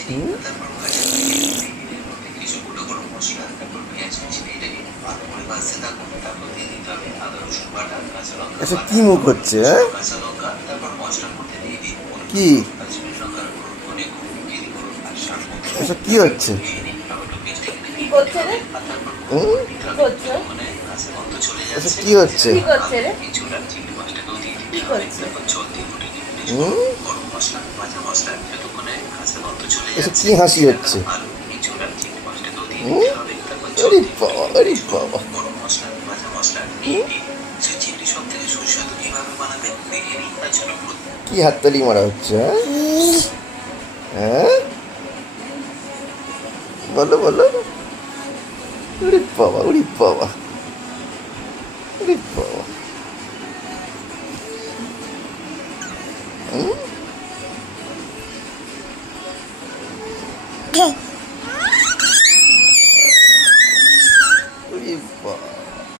হুম? এসব কি মুখ হচ্ছে? হ্যাঁ, কি এসব কি হচ্ছে? কি করছে রে? হুম? কি করছে? এসব কি হচ্ছে? কি করছে রে? কি করছে? হুম? এসব কি হাসি হচ্ছে? হুম? আরে বাবা, আরে বাবা। হুম? কি হাততালি মারা হচ্ছে? হ্যাঁ, হ্যাঁ, বলো বলো। ওরে বাবা, ওরে বাবা, ওরে বাবা। হুম? ওরে বাবা।